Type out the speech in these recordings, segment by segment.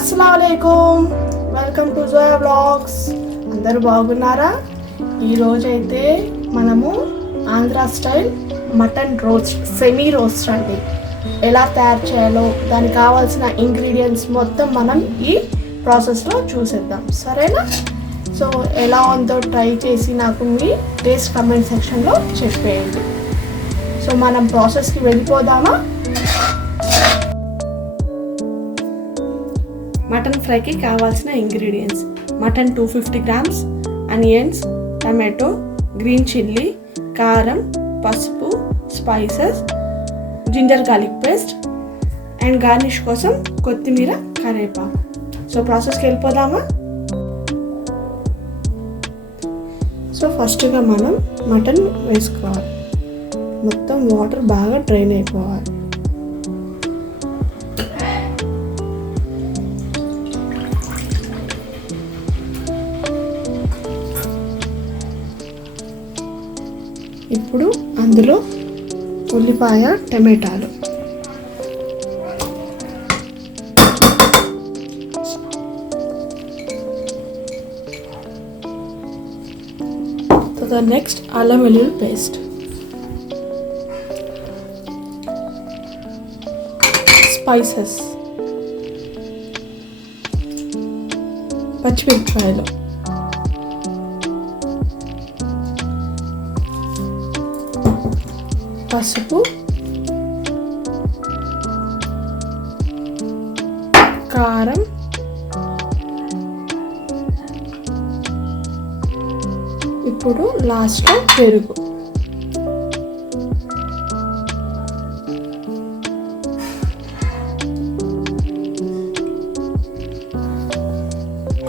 అస్సలాముఅలైకుం, welcome to Zoya blogs. అందరూ బాగున్నారా? ఈరోజైతే మనము Andhra style mutton roast, semi roast అండి, ఎలా తయారు చేయాలో దానికి కావాల్సిన ఇంగ్రీడియంట్స్ మొత్తం మనం ఈ ప్రాసెస్లో చూసేద్దాం, సరేనా? సో ఎలా ఉందో ట్రై చేసి నాకు మీ టేస్ట్ కమెంట్ సెక్షన్లో చెప్పేయండి. సో మనం ప్రాసెస్కి వెళ్ళిపోదామా? మటన్ ఫ్రైకి కావాల్సిన ingredients: mutton 250 grams, onions, tomato, green chilli, కారం, పసుపు, spices, ginger garlic paste and garnish కోసం కొత్తిమీర, కరివేపాకు. సో ప్రాసెస్కి వెళ్ళిపోదామా? సో ఫస్ట్గా మనం మటన్ వేసుకోవాలి. మొత్తం వాటర్ బాగా డ్రైన్ అయిపోవాలి. ఇప్పుడు అందులో ఉల్లిపాయ, టమాటాలు, నెక్స్ట్ అల్లం వెల్లుల్లి పేస్ట్, స్పైసెస్, పచ్చిమిరపకాయలు, పసుపు, కారం, ఇప్పుడు లాస్ట్లో పెరుగు.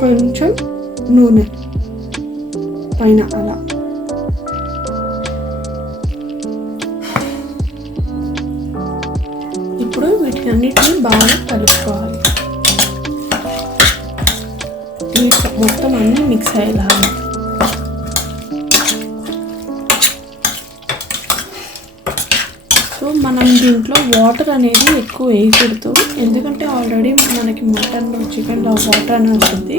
కొంచెం నూనె పైన అలా. ఇప్పుడు వీటినన్నిటిని బాగా కలుపుకోవాలి. మొత్తం అన్నీ మిక్స్ అయ్యేలాగా. సో మనం దీంట్లో వాటర్ అనేది ఎక్కువ వేయకూడదు, ఎందుకంటే ఆల్రెడీ మనకి మటన్ చికెన్లో వాటర్ అనేది ఉంటుంది.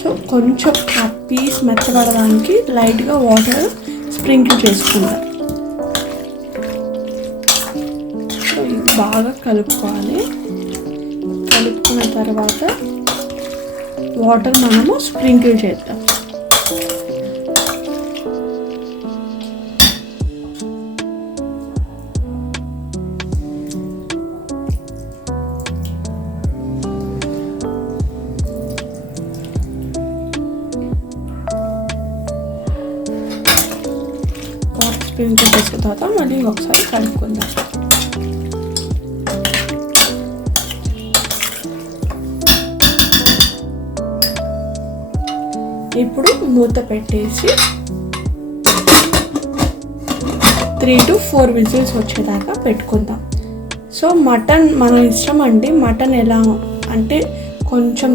సో కొంచెం ఆ పీస్ మెత్తబడడానికి లైట్గా వాటర్ స్ప్రింకిల్ చేసుకుందాం. సో ఇది బాగా కలుపుకోవాలి. కలుపుకున్న తర్వాత వాటర్ మనము స్ప్రింకిల్ చేద్దాం. స్ప్రింకిల్ చేసిన తర్వాత మళ్ళీ ఒకసారి కలుపుకుందాం. ఇప్పుడు మూత పెట్టేసి 3 to 4 విజిల్స్ వచ్చేదాకా పెట్టుకుందాం. సో మటన్ మన ఇష్టం అండి. మటన్ ఎలా అంటే కొంచెం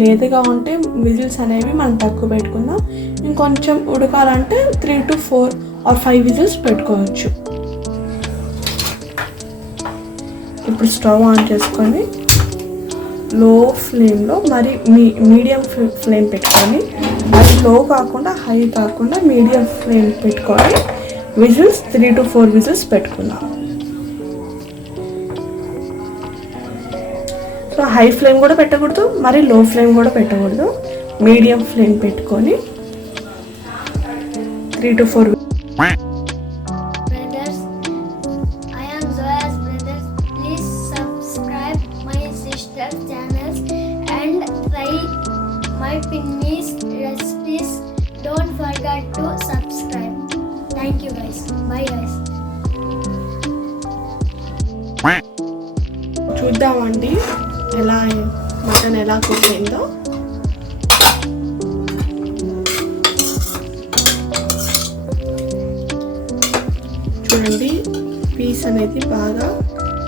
లేతగా ఉంటే విజిల్స్ అనేవి మనం తక్కువ పెట్టుకుందాం. ఇంకొంచెం ఉడకాలంటే 3 to 4 or 5 విజిల్స్ పెట్టుకోవచ్చు. ఇప్పుడు స్టవ్ ఆన్ చేసుకొని లో ఫ్లేమ్లో, మరి మీడియం ఫ్లేమ్ పెట్టుకొని, అది లో కాకుండా హై కాకుండా మీడియం ఫ్లేమ్ పెట్టుకొని విజిల్స్ 3 to 4 విజిల్స్ పెట్టుకుందాం. సో హై ఫ్లేమ్ కూడా పెట్టకూడదు, మరి లో ఫ్లేమ్ కూడా పెట్టకూడదు. మీడియం ఫ్లేమ్ పెట్టుకొని 3 to 4. Brothers, I am Zoya's brothers. Please subscribe my sister's channels and try my Pinni's recipes. Don't forget to subscribe. Thank you guys. Bye guys. చూద్దామండి ఎలా mutton ఎలా కుక్ అయిందో. చూడండి, పీస్ అనేది బాగా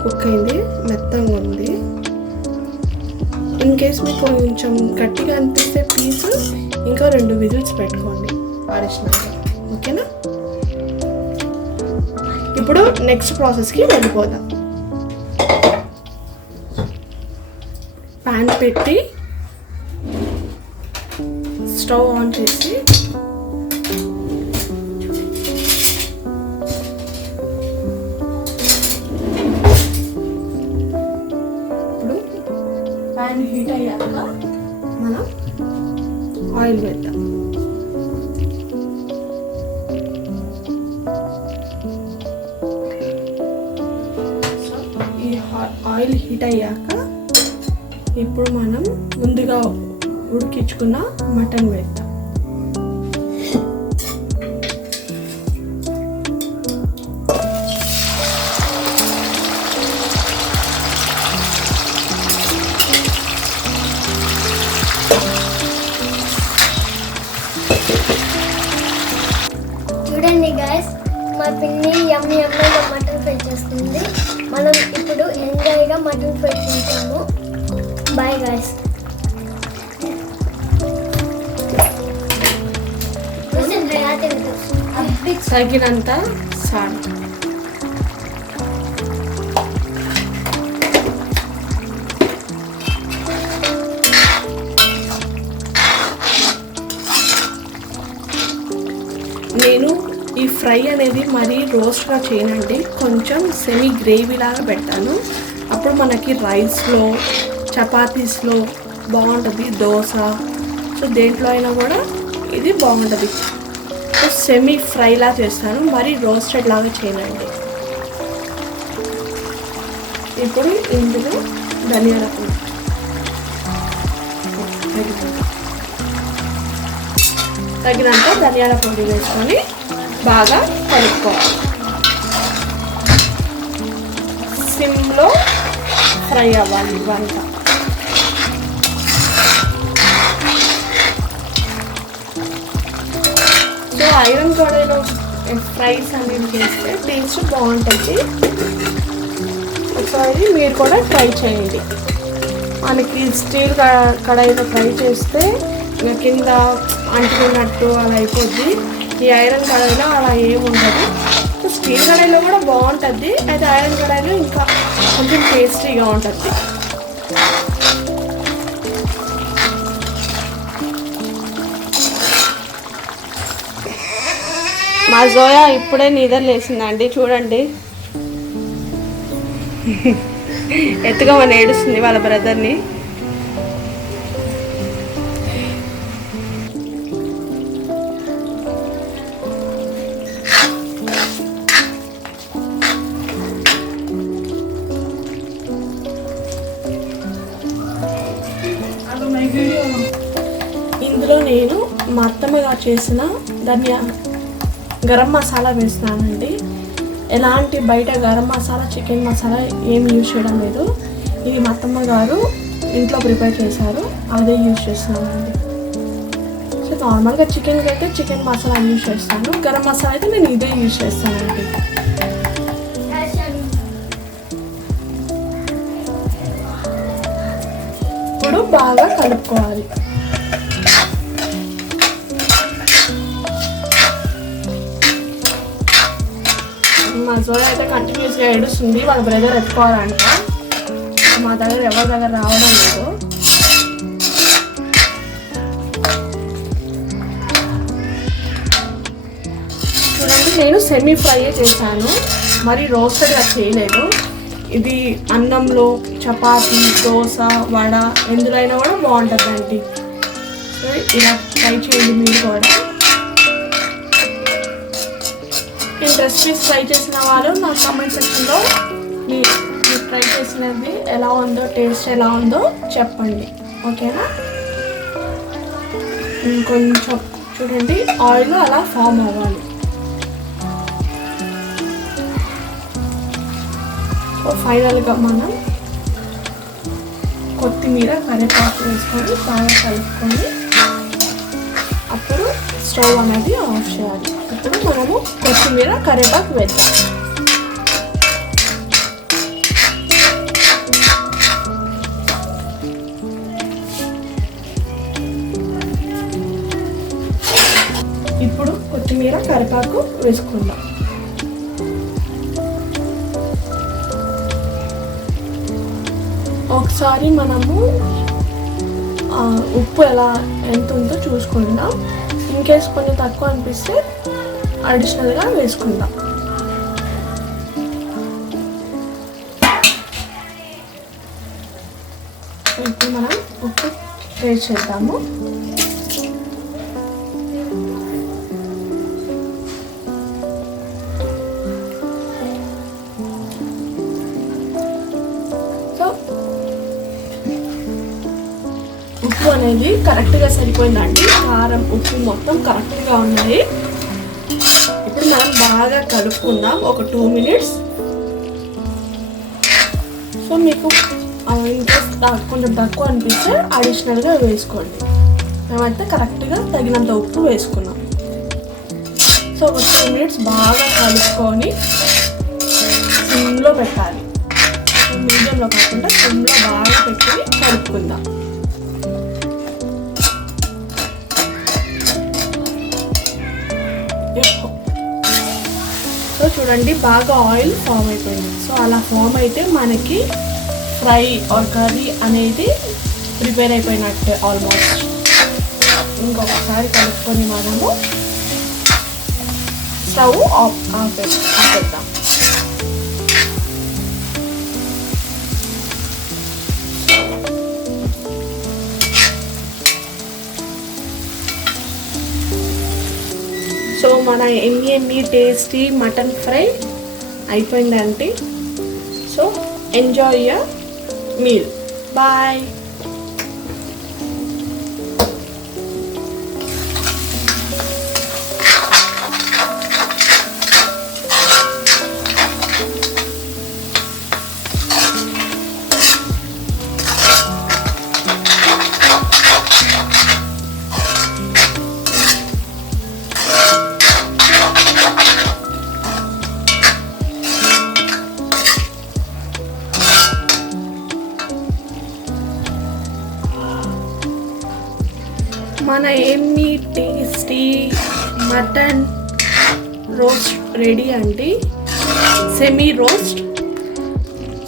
కుక్ అయింది, మెత్తగా ఉంది. ఇన్ కేస్ మీకు కొంచెం గట్టిగా అనిపిస్తే పీస్ ఇంకా 2 విజిల్స్ పెట్టుకోండి అడిషనల్గా, ఓకేనా? ఇప్పుడు నెక్స్ట్ ప్రాసెస్కి వెళ్ళిపోదాం. ప్యాన్ పెట్టి స్టవ్ ఆన్ చేసి ఇప్పుడు ప్యాన్ హీట్ అయ్యాక మనం ఆయిల్ వేద్దాం. ఈ ఆయిల్ హీట్ అయ్యాక ఇప్పుడు మనం ముందుగా ఉడికించుకున్న మటన్ వేద్దాం. చూడండి గైస్, మా పిన్ని యమ్మీగా మటన్ ఫ్రై చేస్తుంది. మనం ఇప్పుడు ఎంజాయ్గా మటన్ ఫ్రై తింటాము. Bye guys. తగినంత సాల్ట్, నేను ఈ ఫ్రై అనేది మరీ రోస్ట్గా చేయనండి, కొంచెం సెమీ గ్రేవీ లాగా పెడతాను. అప్పుడు మనకి రైస్లో, చపాతీస్లో బాగుంటుంది, దోశ, సో దేంట్లో అయినా కూడా ఇది బాగుంటుంది. సో సెమీ ఫ్రైలా చేస్తాను, మరీ రోస్టెడ్ లాగా చేయనండి. ఇప్పుడు ఇందులో ధనియాల పొడి, తగినంత ధనియాల పొడి వేసుకొని బాగా కలుపుకోవాలి. సిమ్లో ఫ్రై అవ్వాలి ఇవంతా. సో ఐరన్ కడాయిలో ఫ్రైస్ అనేది చేస్తే టేస్ట్ బాగుంటుంది. ఒకసారి మీరు కూడా ట్రై చేయండి. మనకి స్టీల్ కడాయిలో ఫ్రై చేస్తే ఇంకా కింద అంటుకున్నట్టు అలా అయిపోద్ది. ఈ ఐరన్ కడాయిలో అలా ఏముండదు. స్టీల్ కడాయిలో కూడా బాగుంటుంది, అయితే ఐరన్ కడాయిలో ఇంకా కొంచెం టేస్టీగా ఉంటుంది. మా జోయా ఇప్పుడే నిద్ర లేచిందండి, చూడండి. ఎత్తుకోమని ఏడుస్తుంది వాళ్ళ బ్రదర్ని. ఇందులో నేను మా అత్తమ్మగా చేసిన గరం మసాలా వేస్తున్నానండి. ఎలాంటి బయట గరం మసాలా, చికెన్ మసాలా ఏమి యూజ్ చేయడం లేదు. ఇది మా అత్తమ్మ గారు ఇంట్లో ప్రిపేర్ చేశారు, అదే యూజ్ చేస్తున్నానండి. సో నార్మల్గా చికెన్కి అయితే చికెన్ మసాలా యూజ్ చేస్తాను, గరం మసాలా అయితే నేను ఇదే యూజ్ చేస్తానండి. ఇప్పుడు బాగా కలుపుకోవాలి. మా జోడ అయితే కంటిన్యూస్గా ఏడుస్తుంది, వాళ్ళ బ్రదర్ ఎత్తుకోవాలంట. మా దగ్గర ఎవరి దగ్గర రావడం లేదు. చూడండి, నేను సెమీ ఫ్రై చేశాను, మరి రోస్టెడ్గా చేయలేదు. ఇది అన్నంలో, చపాతీ, దోశ, వడ ఎందులో అయినా కూడా బాగుంటుందండి. సో ఇలా ట్రై చేయండి మీరు కూడా. నేను రెసిపీస్ ట్రై చేసిన వాళ్ళు నా కామెంట్ సెక్షన్లో మీరు ట్రై చేసినది ఎలా ఉందో, టేస్ట్ ఎలా ఉందో చెప్పండి, ఓకేనా. కొంచెం చూడండి, ఆయిల్ అలా ఫామ్ అవ్వాలి. సో ఫైనల్గా మనం కొత్తిమీర, కరివేపాకు వేసుకొని బాగా కలుపుకొని అప్పుడు స్టవ్ అనేది ఆఫ్ చేయాలి. ఇప్పుడు మనము కొత్తిమీర, కరివేపాకు వేద్దాం. ఇప్పుడు కొత్తిమీర, కరివేపాకు వేసుకుందాం. ఒకసారి మనము ఉప్పు ఎంత ఉందో చూసుకుందాం. ఇన్ కేస్ కొంచెం తక్కువ అనిపిస్తే అడిషనల్గా వేసుకుందాం. ఇప్పుడు మనం ఉప్పు టేస్ట్ చేద్దాము. ఉప్పు అనేది కరెక్ట్గా సరిపోయిందండి. కారం ఉప్పు మొత్తం కరెక్ట్గా ఉన్నాయి. ఇప్పుడు మనం బాగా కలుపుకుందాం ఒక 2 minutes. సో మీకు కొంచెం తక్కువ అనిపిస్తే అడిషనల్గా వేసుకోండి. మేమైతే కరెక్ట్గా తగినంత ఉప్పు వేసుకున్నాం. సో ఒక 2 minutes బాగా కలుపుకొని సిమ్లో పెట్టాలి. మీడియంలో కాకుండా సిమ్లో బాగా పెట్టుకొని కలుపుకుందాం. సో చూడండి బాగా ఆయిల్ ఫామ్ అయిపోయింది. సో అలా ఫామ్ అయితే మనకి ఫ్రై ఆర్ కర్రీ అనేది ప్రిపేర్ అయిపోయినట్టే ఆల్మోస్ట్. ఇంకొకసారి కలుపుకొని మనము స్టవ్ ఆపేద్దాం. సో మన ఎమ్మి టేస్టీ మటన్ ఫ్రై అయిపోయిందండి. So enjoy your meal. Bye. మన ఎమ్మి టేస్టీ మటన్ రోస్ట్ రెడీ అండి, సెమీ రోస్ట్.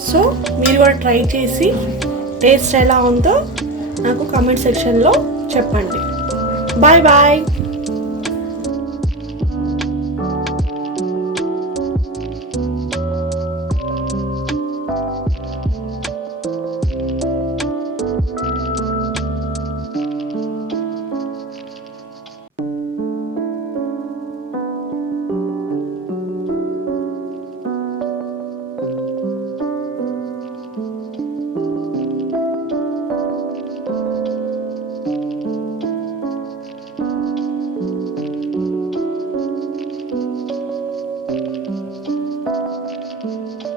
సో మీరు కూడా ట్రై చేసి టేస్ట్ ఎలా ఉందో నాకు కామెంట్ సెక్షన్లో చెప్పండి. Bye bye.